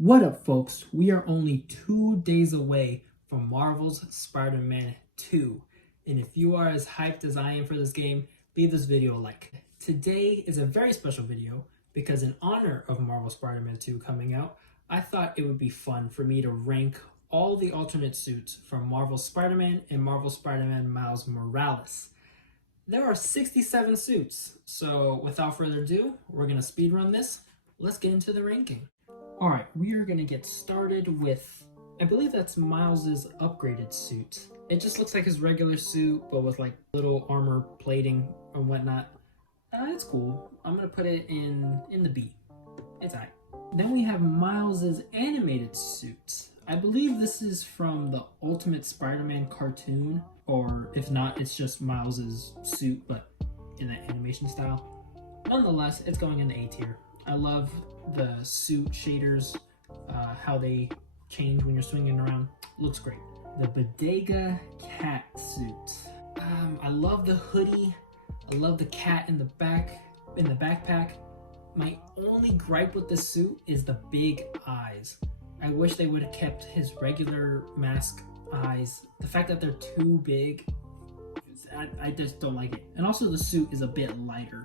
What up, folks? We are only 2 days away from Marvel's Spider-Man 2. And if you are as hyped as I am for this game, leave this video a like. Today is a very special video because in honor of Marvel Spider-Man 2 coming out, I thought it would be fun for me to rank all the alternate suits from Marvel Spider-Man and Marvel Spider-Man Miles Morales. There are 67 suits, so without further ado, we're going to speedrun this. Let's get into the ranking. Alright, we are going to get started with, I believe that's Miles's upgraded suit. It just looks like his regular suit, but with like little armor plating and whatnot. It's cool. I'm going to put it in the B. It's alright. Then we have Miles's animated suit. I believe this is from the Ultimate Spider-Man cartoon, or if not, it's just Miles's suit, but in that animation style. Nonetheless, it's going in the A tier. I love the suit shaders, how they change when you're swinging around. Looks great. The Bodega cat suit. I love the hoodie. I love the cat in the backpack. My only gripe with this suit is the big eyes. I wish they would have kept his regular mask eyes. The fact that they're too big, I just don't like it. And also the suit is a bit lighter,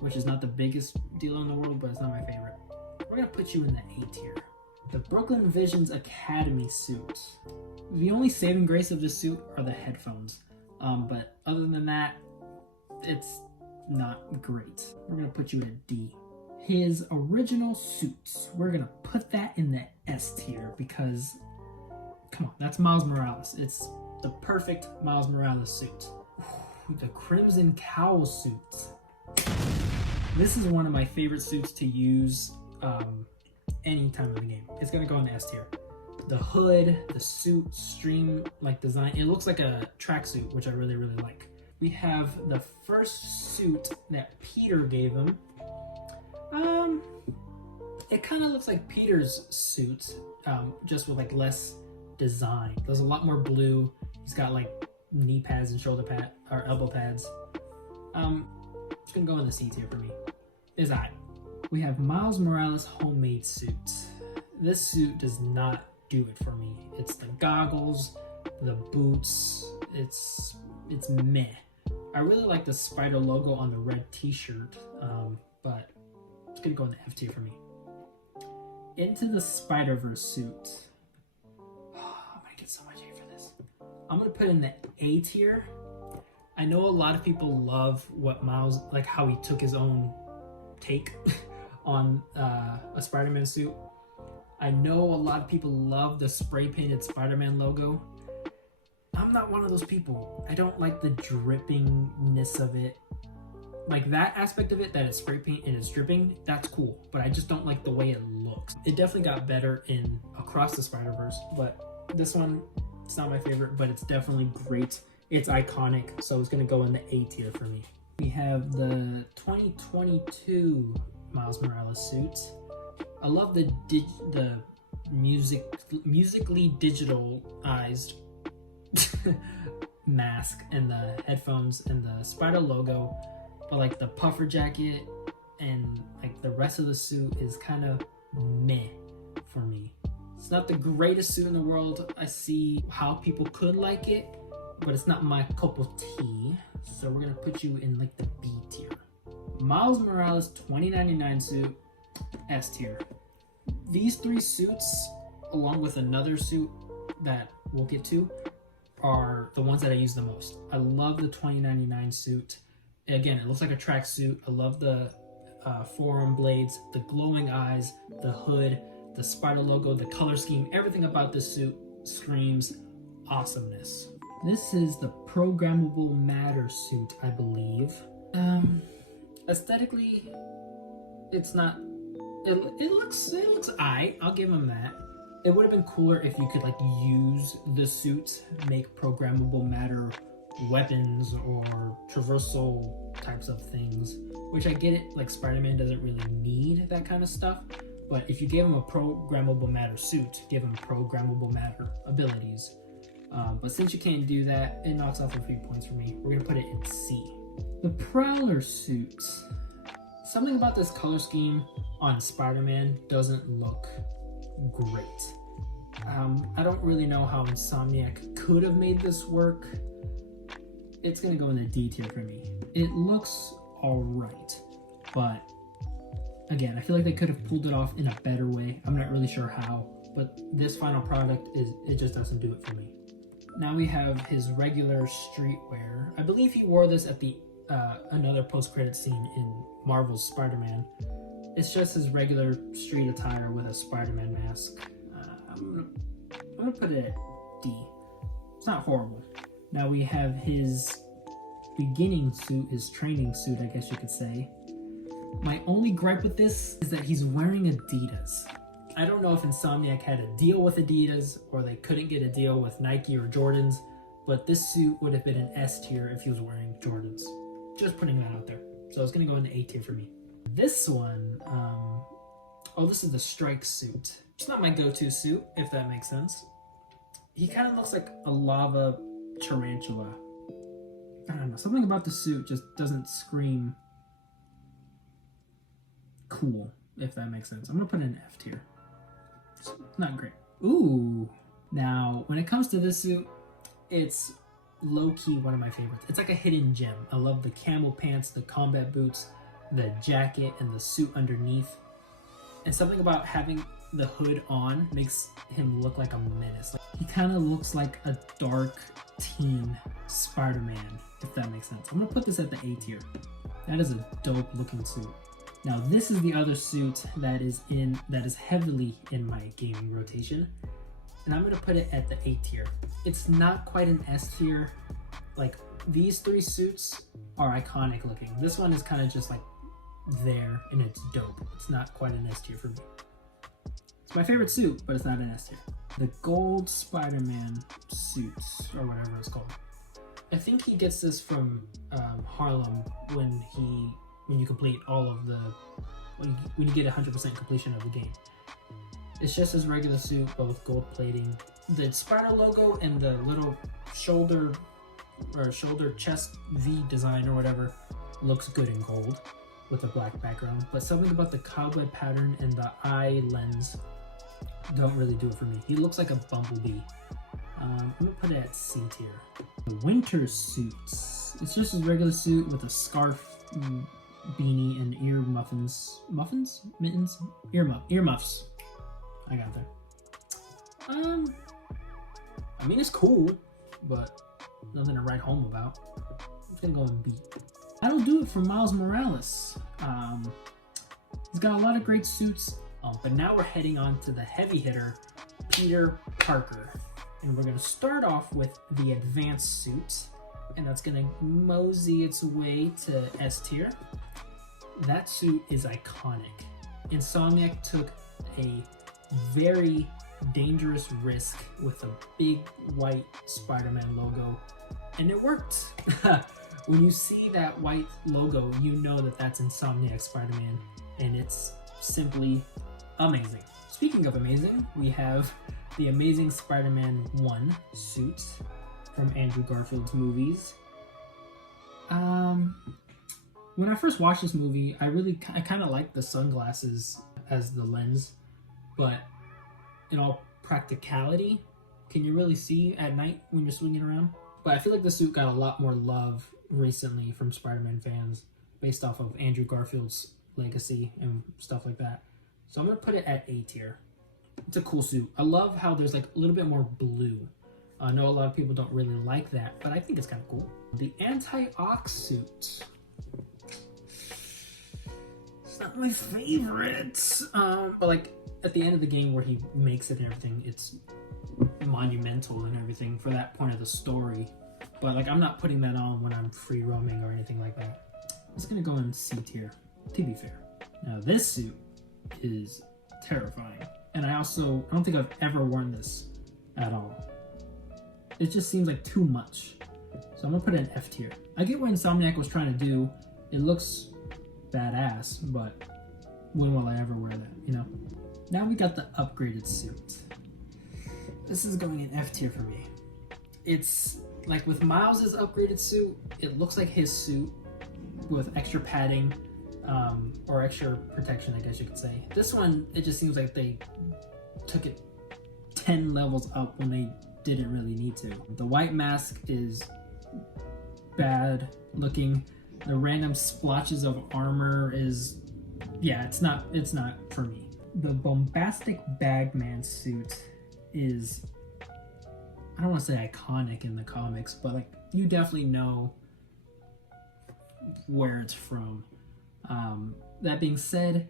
which is not the biggest deal in the world, but it's not my favorite. We're gonna put you in the A tier. The Brooklyn Visions Academy suit. The only saving grace of this suit are the headphones. But other than that, it's not great. We're gonna put you in a D. His original suits, we're gonna put that in the S tier because, come on, that's Miles Morales. It's the perfect Miles Morales suit. The Crimson Cowl suit. This is one of my favorite suits to use any time of the game. It's gonna go in the S tier. The hood, the suit stream like design, it looks like a tracksuit, which I really like. We have the first suit that Peter gave him. It kind of looks like Peter's suit, just with like less design. There's a lot more blue. He's got like knee pads and shoulder pad or elbow pads. It's gonna go in the C tier for me. Is that? We have Miles Morales homemade suit. This suit does not do it for me. It's the goggles, the boots. It's meh. I really like the spider logo on the red t-shirt, but it's gonna go in the F tier for me. Into the Spider-Verse suit. I'm gonna get so much hate for this. I'm gonna put in the A tier. I know a lot of people love what Miles, like how he took his own take on a Spider-Man suit. I know a lot of people love the spray painted Spider-Man logo. I'm not one of those people. I don't like the drippingness of it. Like that aspect of it, that it's spray paint and it's dripping, that's cool. But I just don't like the way it looks. It definitely got better in Across the Spider-Verse, but this one, it's not my favorite, but it's definitely great. It's iconic, so it's gonna go in the A tier for me. We have the 2022 Miles Morales suit. I love the musically digitalized mask and the headphones and the spider logo, but like the puffer jacket and like the rest of the suit is kind of meh for me. It's not the greatest suit in the world. I see how people could like it, but it's not my cup of tea. So we're gonna put you in like the B tier. Miles Morales 2099 suit, S tier. These three suits, along with another suit that we'll get to, are the ones that I use the most. I love the 2099 suit. Again, it looks like a tracksuit. I love the forearm blades, the glowing eyes, the hood, the spider logo, the color scheme. Everything about this suit screams awesomeness. This is the Programmable Matter suit, I believe. Aesthetically, it's not. It looks aight. I'll give him that. It would have been cooler if you could like use the suits, make programmable matter weapons or traversal types of things. Which I get it. Like Spider-Man doesn't really need that kind of stuff. But if you gave him a programmable matter suit, give him programmable matter abilities. But since you can't do that, it knocks off a few points for me. We're gonna put it in C. The Prowler suit. Something about this color scheme on Spider-Man doesn't look great. I don't really know how Insomniac could have made this work. It's gonna go in the D tier for me. It looks alright, but again, I feel like they could have pulled it off in a better way. I'm not really sure how, but this final product it just doesn't do it for me. Now we have his regular streetwear. I believe he wore this at the another post-credit scene in Marvel's Spider-Man. It's just his regular street attire with a Spider-Man mask. I'm gonna put it at D. It's not horrible. Now we have his beginning suit, his training suit, I guess you could say. My only gripe with this is that he's wearing Adidas. I don't know if Insomniac had a deal with Adidas or they couldn't get a deal with Nike or Jordans, but this suit would have been an S tier if he was wearing Jordans. Just putting that out there. So it's gonna go in the A tier for me. This one, this is the strike suit. It's not my go-to suit, if that makes sense. He kind of looks like a lava tarantula. I don't know, something about the suit just doesn't scream cool, if that makes sense. I'm gonna put it in F tier. It's not great. Ooh. Now, when it comes to this suit, it's low-key one of my favorites. It's like a hidden gem. I love the camel pants, the combat boots, the jacket, and the suit underneath. And something about having the hood on makes him look like a menace. He kind of looks like a dark teen Spider-Man, if that makes sense. I'm gonna put this at the A tier. That is a dope looking suit. Now this is the other suit that is heavily in my gaming rotation, and I'm gonna put it at the A tier. It's not quite an S tier. Like, these three suits are iconic looking. This one is kind of just like there, and it's dope. It's not quite an S tier for me. It's my favorite suit, but it's not an S tier. The gold Spider-Man suit, or whatever it's called. I think he gets this from Harlem when you complete all of the, when you get 100% completion of the game. It's just his regular suit, but with gold plating. The spider logo and the little shoulder chest V design or whatever looks good in gold with a black background, but something about the cobweb pattern and the eye lens don't really do it for me. He looks like a bumblebee. I'm gonna put it at C tier. The winter suits. It's just his regular suit with a scarf, beanie, and earmuffs. Mittens? Earmuffs. I got there. I mean, it's cool, but nothing to write home about. I'm just gonna go and B. That'll do it for Miles Morales. He's got a lot of great suits, but now we're heading on to the heavy hitter, Peter Parker. And we're gonna start off with the advanced suit, and that's gonna mosey its way to S tier. That suit is iconic. Insomniac took a very dangerous risk with a big white Spider-Man logo, and it worked. When you see that white logo, you know that that's Insomniac Spider-Man, and it's simply amazing. Speaking of amazing, we have the Amazing Spider-Man 1 suit from Andrew Garfield's movies. When I first watched this movie, I kind of liked the sunglasses as the lens, but in all practicality, can you really see at night when you're swinging around? But I feel like the suit got a lot more love recently from Spider-Man fans based off of Andrew Garfield's legacy and stuff like that. So I'm gonna put it at A tier. It's a cool suit. I love how there's like a little bit more blue. I know a lot of people don't really like that, but I think it's kind of cool. The Anti-Ox suit. It's not my favorite, but like at the end of the game where he makes it and everything, it's monumental and everything for that point of the story. But like, I'm not putting that on when I'm free roaming or anything like that. It's gonna go in C tier, to be fair. Now this suit is terrifying. And I don't think I've ever worn this at all. It just seems like too much. So I'm gonna put it in F tier. I get what Insomniac was trying to do. It looks badass, but when will I ever wear that, you know? Now we got the upgraded suit. This is going in F tier for me. It's like with Miles's upgraded suit, it looks like his suit with extra padding, or extra protection, I guess you could say. This one, it just seems like they took it 10 levels up when they didn't really need to. The white mask is bad looking. The random splotches of armor is, yeah, it's not for me. The bombastic Bagman suit is, I don't want to say iconic in the comics, but like you definitely know where it's from. That being said,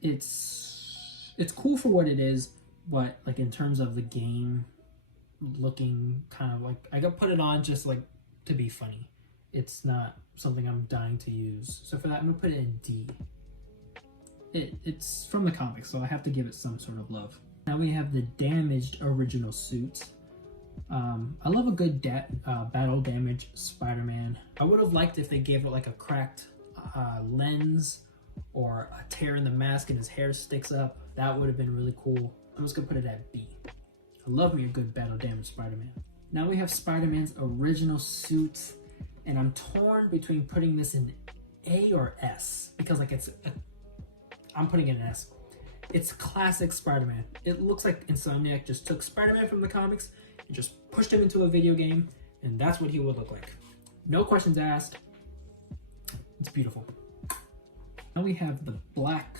it's cool for what it is, but like in terms of the game looking kind of like, I got put it on just like to be funny. It's not something I'm dying to use. So for that, I'm gonna put it in D. It's from the comics, so I have to give it some sort of love. Now we have the damaged original suit. I love a good battle damage Spider-Man. I would have liked if they gave it like a cracked lens or a tear in the mask and his hair sticks up. That would have been really cool. I'm just gonna put it at B. I love me a good battle damage Spider-Man. Now we have Spider-Man's original suit, and I'm torn between putting this in A or S because like I'm putting it in S. It's classic Spider-Man. It looks like Insomniac just took Spider-Man from the comics and just pushed him into a video game, and that's what he would look like. No questions asked. It's beautiful. Now we have the black,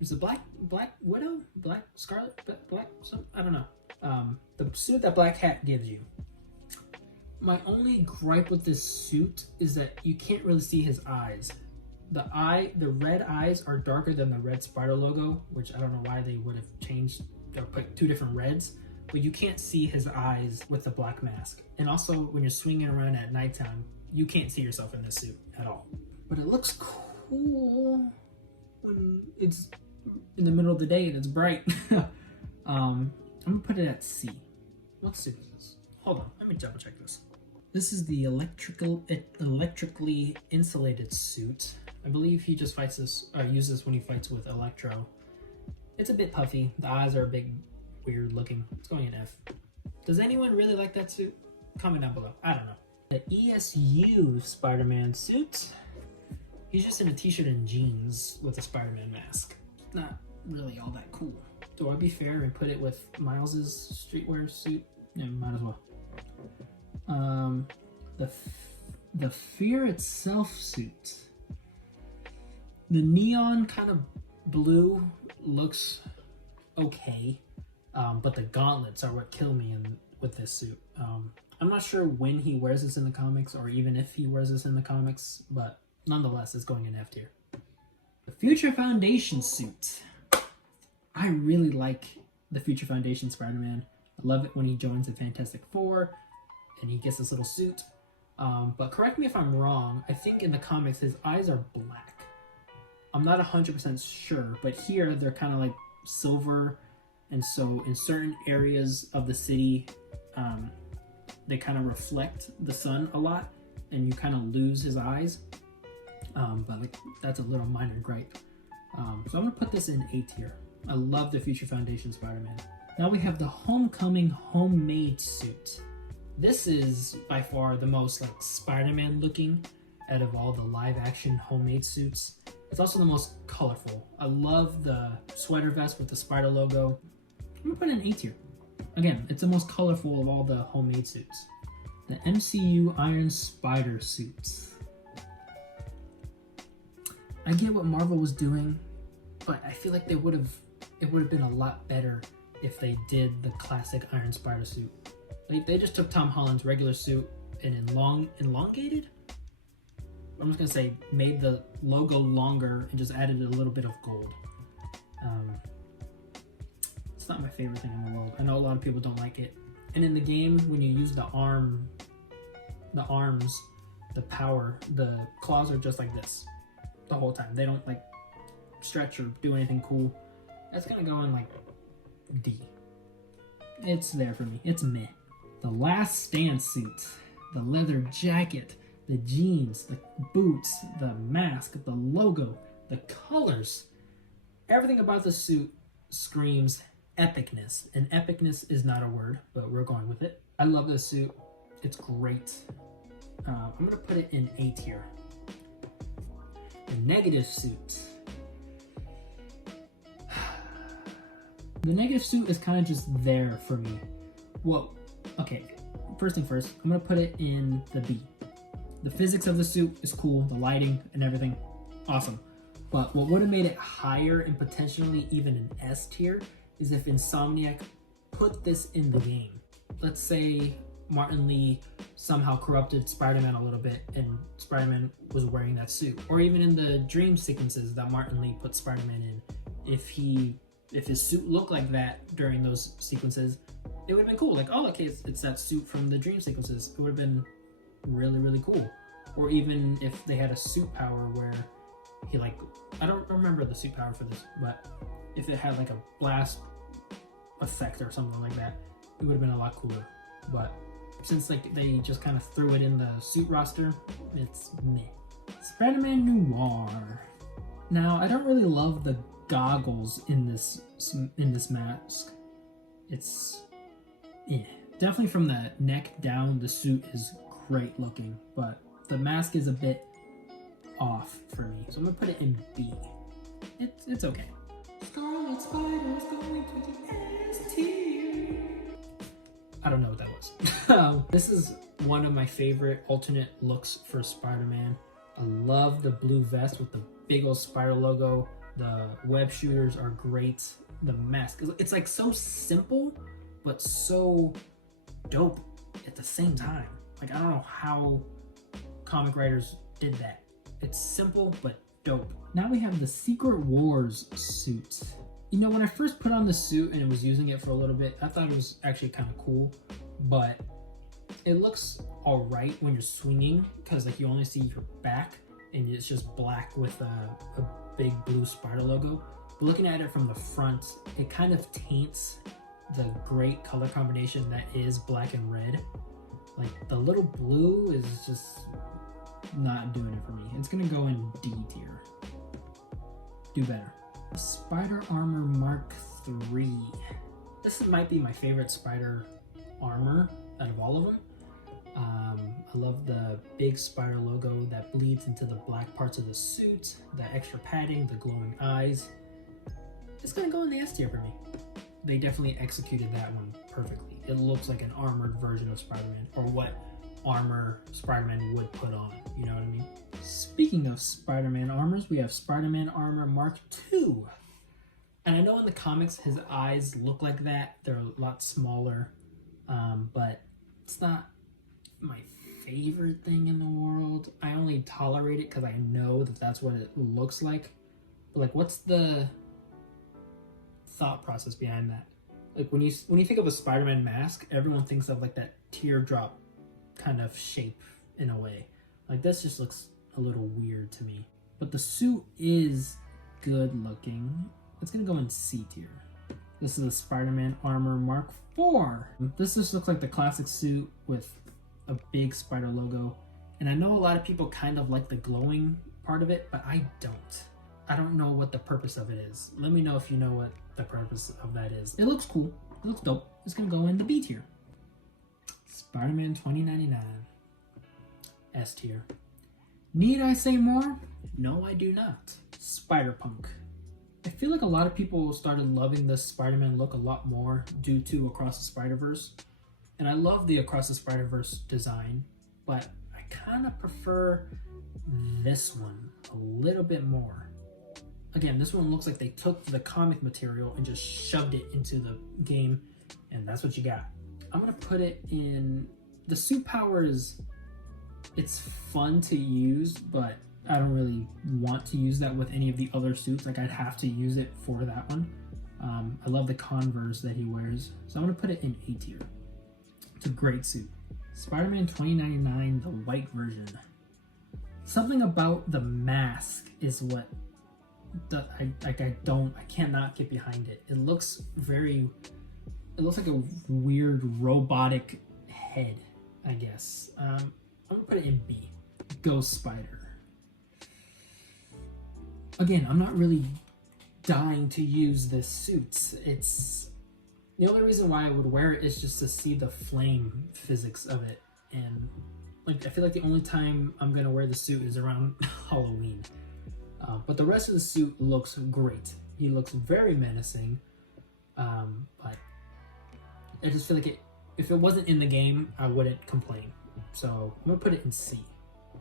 is it Black Widow? Black Scarlet? Black some? I don't know. The suit that Black Hat gives you. My only gripe with this suit is that you can't really see his eyes. The red eyes are darker than the red Spider logo, which I don't know why they would have changed or put two different reds, but you can't see his eyes with the black mask. And also when you're swinging around at nighttime, you can't see yourself in this suit at all. But it looks cool when it's in the middle of the day and it's bright. I'm gonna put it at C. What suit is this? Hold on, let me double check this. This is the electrically insulated suit. I believe he just fights this, or uses when he fights with Electro. It's a bit puffy. The eyes are a big, weird looking. It's going in F. Does anyone really like that suit? Comment down below. I don't know. The ESU Spider-Man suit. He's just in a t-shirt and jeans with a Spider-Man mask. Not really all that cool. Do I be fair and put it with Miles's streetwear suit? Yeah, might as well. The Fear Itself suit. The neon kind of blue looks okay, but the gauntlets are what kill me with this suit. I'm not sure when he wears this in the comics or even if he wears this in the comics, but nonetheless, it's going in F tier. The Future Foundation suit. I really like the Future Foundation Spider-Man. I love it when he joins the Fantastic Four and he gets this little suit. But correct me if I'm wrong, I think in the comics his eyes are black. I'm not 100% sure, but here they're kind of like silver, and so in certain areas of the city, they kind of reflect the sun a lot, and you kind of lose his eyes. But like that's a little minor gripe. So I'm gonna put this in A tier. I love the Future Foundation Spider-Man. Now we have the Homecoming homemade suit. This is by far the most like Spider-Man looking out of all the live action homemade suits. It's also the most colorful. I love the sweater vest with the spider logo. I'm gonna put it in A tier. Again, it's the most colorful of all the homemade suits. The MCU Iron Spider suits. I get what Marvel was doing, but I feel like it would have been a lot better if they did the classic Iron Spider suit. Like they just took Tom Holland's regular suit and elongated? I'm just gonna say made the logo longer and just added a little bit of gold. It's not my favorite thing in the world. I know a lot of people don't like it. And in the game, when you use the arms, the power, the claws are just like this the whole time. They don't like stretch or do anything cool. That's gonna go in like D. It's there for me. It's meh. The Last Stand suit, the leather jacket, the jeans, the boots, the mask, the logo, the colors. Everything about the suit screams epicness. And epicness is not a word, but we're going with it. I love this suit. It's great. I'm gonna put it in A tier. The negative suit. The negative suit is kind of just there for me. Well, okay, first thing first, I'm gonna put it in the B. The physics of the suit is cool, the lighting and everything, awesome. But what would have made it higher and potentially even an S tier is if Insomniac put this in the game. Let's say Martin Lee somehow corrupted Spider-Man a little bit and Spider-Man was wearing that suit. Or even in the dream sequences that Martin Lee put Spider-Man in. If his suit looked like that during those sequences, it would have been cool. Like, oh, okay, it's that suit from the dream sequences. It would have been really, really cool. Or even if they had a suit power where he like, I don't remember the suit power for this, but if it had like a blast effect or something like that, it would have been a lot cooler. But since like they just kind of threw it in the suit roster, it's meh. Spider-Man Noir. Now, I don't really love the goggles in this mask. It's definitely from the neck down, the suit is great looking, but the mask is a bit off for me, so I'm gonna put it in B. It's okay. Scarlet Spider's going to the S tier. I don't know what that was. This is one of my favorite alternate looks for Spider-Man. I love the blue vest with the big old spider logo. The web shooters are great. The mask, it's like so simple, but so dope at the same time. Like, I don't know how comic writers did that. It's simple, but dope. Now we have the Secret Wars suit. You know, when I first put on the suit and was using it for a little bit, I thought it was actually kind of cool, but it looks all right when you're swinging because like you only see your back and it's just black with a big blue spider logo. But looking at it from the front, it kind of taints the great color combination that is black and red. Like the little blue is just not doing it for me. It's gonna go in D tier. Do better. Spider Armor Mark III. This might be my favorite spider armor out of all of them. I love the big spider logo that bleeds into the black parts of the suit, the extra padding, the glowing eyes. It's gonna go in the S tier for me. They definitely executed that one perfectly. It looks like an armored version of Spider-Man, or what armor Spider-Man would put on, you know what I mean? Speaking of Spider-Man armors, we have Spider-Man Armor Mark II. And I know in the comics his eyes look like that. They're a lot smaller, but it's not my favorite thing in the world. I only tolerate it because I know that that's what it looks like. But like, what's the thought process behind that? Like when you think of a Spider-Man mask, everyone thinks of like that teardrop kind of shape in a way. Like this just looks a little weird to me. But the suit is good looking. It's gonna go in C tier. This is the Spider-Man Armor Mark IV. This just looks like the classic suit with a big spider logo. And I know a lot of people kind of like the glowing part of it, but I don't. I don't know what the purpose of it is. Let me know if you know what the purpose of that is. It looks cool. It looks dope. It's gonna go in the B tier. Spider-Man 2099. S tier. Need I say more? No, I do not. Spider-Punk. I feel like a lot of people started loving this Spider-Man look a lot more due to Across the Spider-Verse. And I love the Across the Spider-Verse design, but I kind of prefer this one a little bit more. Again, this one looks like they took the comic material and just shoved it into the game, and that's what you got. I'm gonna put it in, the suit power is, it's fun to use, but I don't really want to use that with any of the other suits. Like I'd have to use it for that one. I love the Converse that he wears, so I'm gonna put it in A tier. It's a great suit. Spider-Man 2099, the white version. Something about the mask is what I cannot get behind it. It looks like a weird robotic head, I guess. I'm gonna put it in B. Ghost Spider. Again, I'm not really dying to use this suit. It's the only reason why I would wear it is just to see the flame physics of it, and like I feel like the only time I'm gonna wear the suit is around Halloween. But the rest of the suit looks great. He looks very menacing. But I just feel like if it wasn't in the game, I wouldn't complain. So I'm gonna put it in C.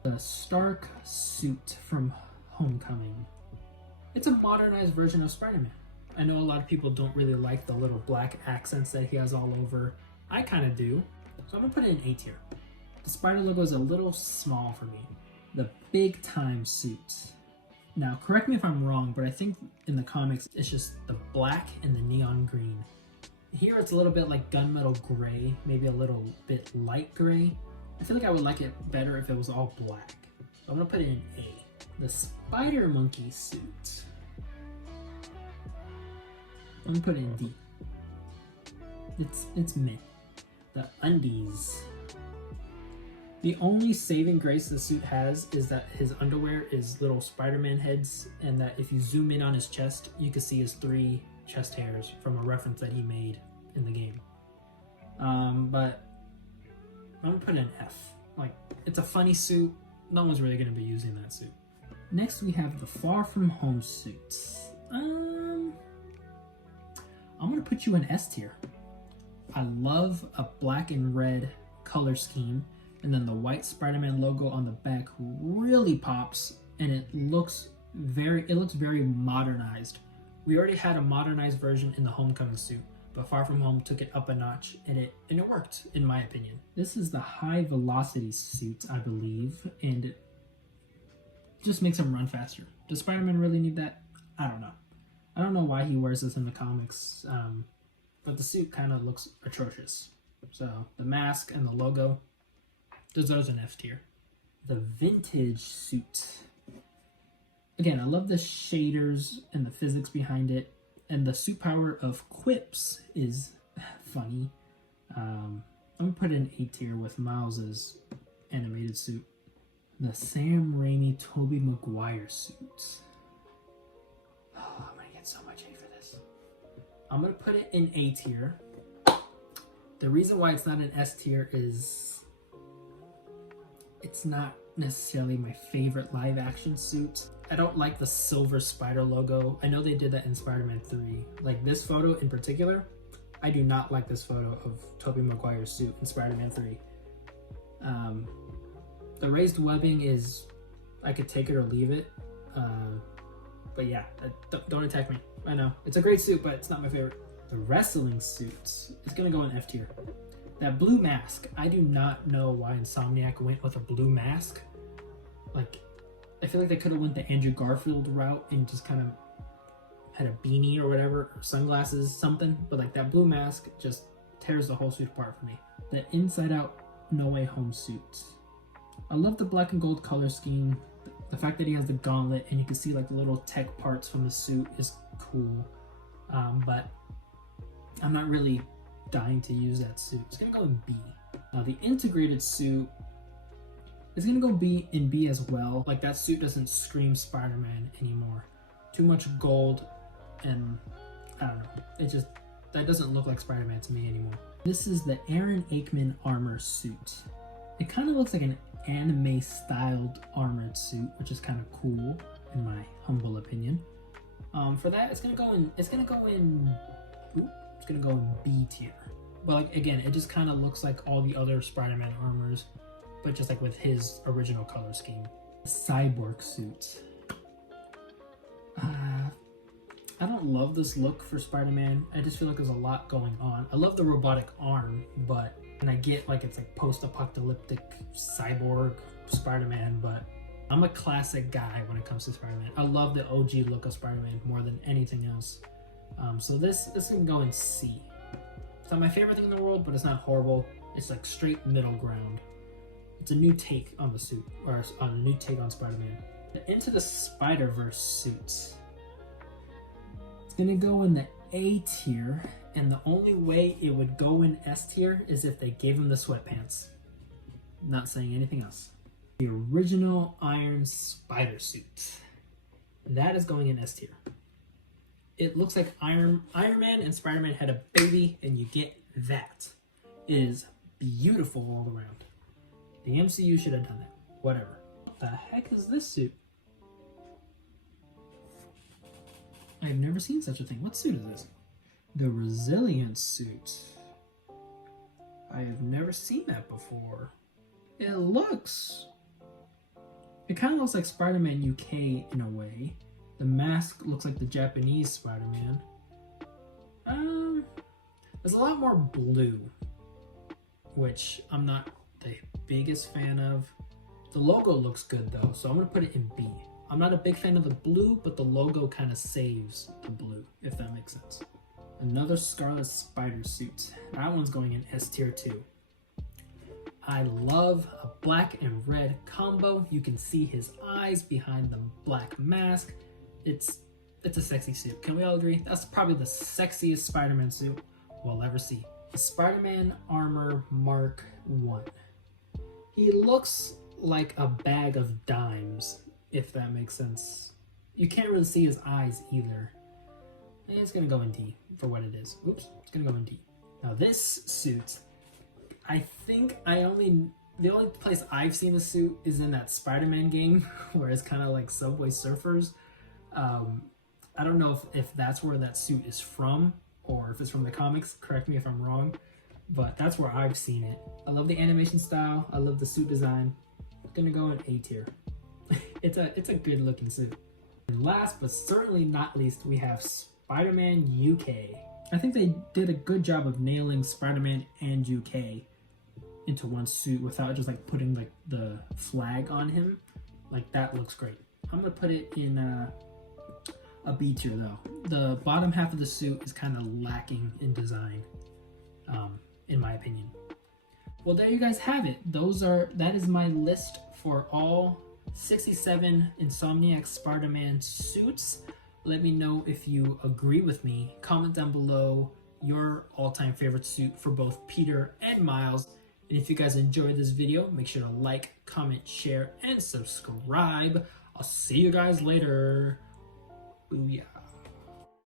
The Stark suit from Homecoming. It's a modernized version of Spider-Man. I know a lot of people don't really like the little black accents that he has all over. I kind of do. So I'm gonna put it in A tier. The spider logo is a little small for me. The Big Time suit. Now, correct me if I'm wrong, but I think in the comics, it's just the black and the neon green. Here, it's a little bit like gunmetal gray, maybe a little bit light gray. I feel like I would like it better if it was all black. So I'm gonna put it in A. The Spider Monkey suit. I'm gonna put it in D. It's mid. The undies. The only saving grace the suit has is that his underwear is little Spider-Man heads, and that if you zoom in on his chest, you can see his 3 chest hairs from a reference that he made in the game. But I'm gonna put it in F. Like, it's a funny suit. No one's really gonna be using that suit. Next, we have the Far From Home suits. I'm gonna put you in S tier. I love a black and red color scheme, and then the white Spider-Man logo on the back really pops, and it looks very modernized. We already had a modernized version in the Homecoming suit, but Far From Home took it up a notch, and it worked, in my opinion. This is the High Velocity suit, I believe, and it just makes him run faster. Does Spider-Man really need that? I don't know. I don't know why he wears this in the comics, but the suit kind of looks atrocious. So the mask and the logo deserves an F tier. The Vintage suit. Again, I love the shaders and the physics behind it, and the suit power of quips is funny. I'm gonna put it in A tier with Miles's animated suit. The Sam Raimi Tobey Maguire suit. Oh, I'm gonna get so much hate for this. I'm gonna put it in A tier. The reason why it's not an S tier is it's not necessarily my favorite live action suit. I don't like the silver spider logo. I know they did that in Spider-Man 3. Like this photo in particular, I do not like this photo of Tobey Maguire's suit in Spider-Man 3. The raised webbing is, I could take it or leave it. But yeah, don't attack me. I know, it's a great suit, but it's not my favorite. The wrestling suits is gonna go in F tier. That blue mask, I do not know why Insomniac went with a blue mask. Like, I feel like they could have went the Andrew Garfield route and just kind of had a beanie or whatever, or sunglasses, something. But like that blue mask just tears the whole suit apart for me. The Inside Out No Way Home suit. I love the black and gold color scheme. The fact that he has the gauntlet and you can see like the little tech parts from the suit is cool. But I'm not really dying to use that suit. It's gonna go in B. Now the integrated suit is gonna go in B as well. Like that suit doesn't scream Spider-Man anymore. Too much gold, and I don't know. That doesn't look like Spider-Man to me anymore. This is the Aaron Aikman armor suit. It kind of looks like an anime styled armored suit, which is kind of cool in my humble opinion. For that, it's gonna go in B tier. But like, again, it just kind of looks like all the other Spider-Man armors, but just like with his original color scheme. Cyborg suit. I don't love this look for Spider-Man. I just feel like there's a lot going on. I love the robotic arm, and I get like it's like post-apocalyptic cyborg Spider-Man, but I'm a classic guy when it comes to Spider-Man. I love the OG look of Spider-Man more than anything else. So this can go in C. It's not my favorite thing in the world, but it's not horrible. It's like straight middle ground. It's a new take on the suit, or a new take on Spider-Man. The Into the Spider-Verse suits. It's gonna go in the A tier, and the only way it would go in S tier is if they gave him the sweatpants. Not saying anything else. The original Iron Spider suit. That is going in S tier. It looks like Iron Man and Spider-Man had a baby, and you get that. It is beautiful all around. The MCU should have done that. Whatever. What the heck is this suit? I've never seen such a thing. What suit is this? The Resilience suit. I have never seen that before. It kind of looks like Spider-Man UK in a way. The mask looks like the Japanese Spider-Man. There's a lot more blue, which I'm not the biggest fan of. The logo looks good though, so I'm gonna put it in B. I'm not a big fan of the blue, but the logo kind of saves the blue, if that makes sense. Another Scarlet Spider suit. That one's going in S tier 2. I love a black and red combo. You can see his eyes behind the black mask. It's a sexy suit. Can we all agree? That's probably the sexiest Spider-Man suit we'll ever see. The Spider-Man Armor Mark 1. He looks like a bag of dimes, if that makes sense. You can't really see his eyes either. It's gonna go in D for what it is. Oops, it's gonna go in D. Now this suit, I think the only place I've seen the suit is in that Spider-Man game where it's kind of like Subway Surfers. I don't know if that's where that suit is from or if it's from the comics. Correct me if I'm wrong, but that's where I've seen it. I love the animation style. I love the suit design. It's gonna go in A tier. It's a good looking suit. And last but certainly not least, we have Spider-Man UK. I think they did a good job of nailing Spider-Man and UK into one suit without just like putting like the flag on him. Like that looks great. I'm gonna put it in a B tier though. The bottom half of the suit is kind of lacking in design, in my opinion. Well, there you guys have it. That is my list for all 67 Insomniac Spider-Man suits. Let me know if you agree with me. Comment down below your all-time favorite suit for both Peter and Miles. And if you guys enjoyed this video, make sure to like, comment, share, and subscribe. I'll see you guys later. Booyah.